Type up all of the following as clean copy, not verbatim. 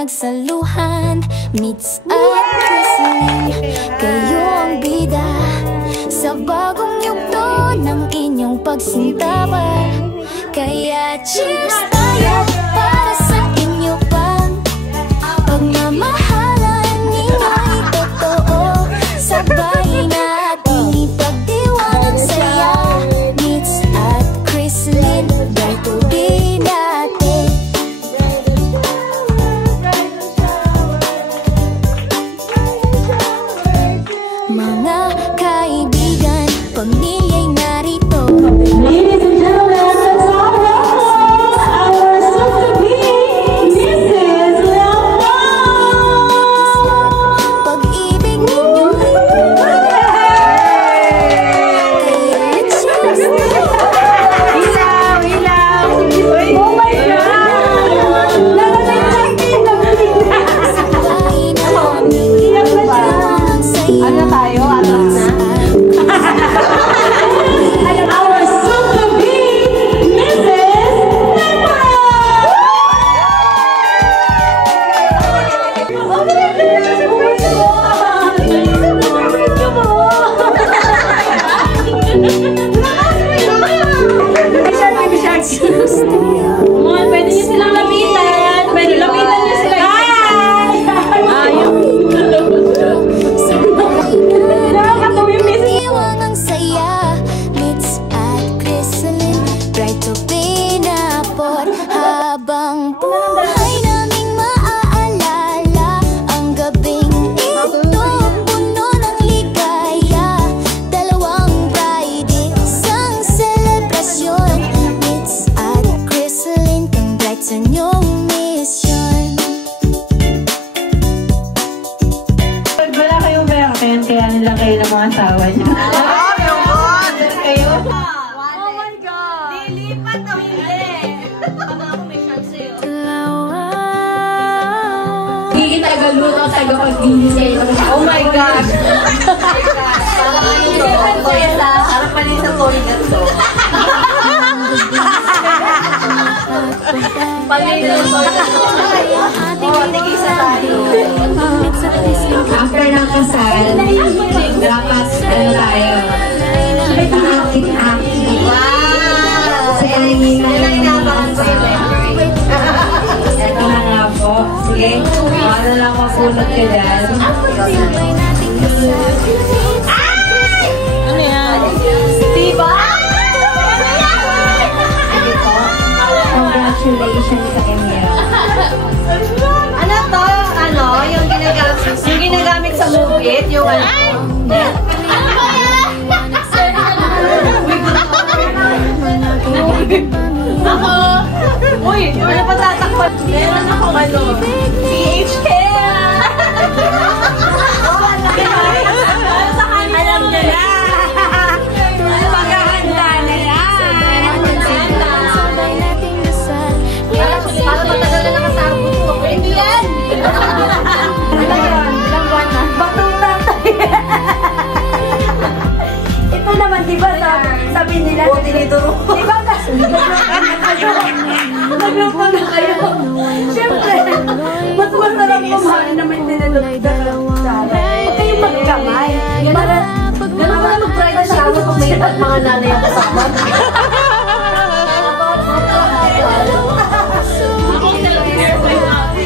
nagsaluhan, Mitz at Chrislyn. Kayo ang bida sa bagong yugto ng inyong pagsintaban. Kaya cheers tayo para sa inyo pang pagmamahalan ninyo'y totoo. Sabay nating ipagdiwang saya, Mitz at Chrislyn, bright to be natin. Mga kaibigan, pamilya'y narito. Ladies and gentlemen, let's all welcome our soon-to-be Mrs. Leon. Pag-ibig ninyo'y Oh my God! Ano tayo? Atas na? Our soon-to-be Mrs. Mga pwede niyo silang lapitan. Pwede lapitan niyo sila. Iwang ang saya, Mitz at Chrislyn, bright to be napot. Habang buhay naming maaalala ang gabing ito, puno ng ligaya. Dalawang bride, isang selebrasyon, Mitz at Chrislyn, congrats sa inyong mission. Wala kayong pera, kaya nila kayo ng mga asawa niyo. Kayo? Oh my God! Lilipat o hindi? Baka ako may chance sa'yo. Hindi taga-luto, taga-pag-inisay. Oh my God! Parang ano to? Parang mali sa polygon to. Pamilya ng polygon to. Oo, tigisa tayo. After ng kasal, dapat ano tayo? Akit-akit. Wow! Sa kanina. Yan ang inaabangan ko yung memory. Ito na nga po. Sige, ano lang mapulot ka dyan. Ano yan? Diba? Congratulations sa inyo. Ano to? Ano? Yung ginagamit sa movie? Yung ano? Ako! Uy! Wala pa tatakpan. Meron akong ano? CHK! Alam niya na! Maghahanda na yan! Sabay nating dasal, Para matagal na nakasama ko. Hindi yan! Ano yun? Ilang buwan na? Batong tatay. Ito naman, di ba, sabi nila, di ba, nagluto na kayo. Siyempre, mas masarap kumahal naman dinadala. Huwag kayong magkamay. Ganun mo na mag-bridal shower kung may mga nanay ang kasama.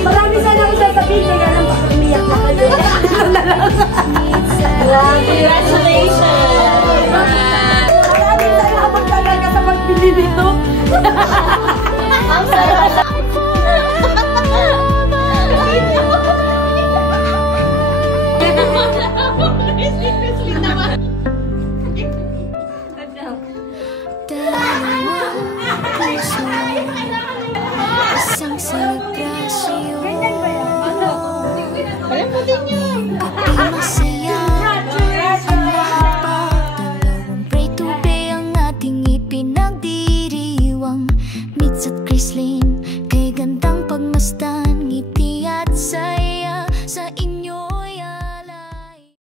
Marami sana akong sasabihin, kaya lang baka umiyak na kayo. Congratulations! Maraming salamat talaga sa pagbili nito. Ang sarap! isang selebrasyon. Ayan po din yun. Kapag masaya ang lahat, dalawang pray to pray ang ating ipinagdiriwang. Mitz at Chrislyn, kay gandang pagmasdan, ngiti at saya sa inyo.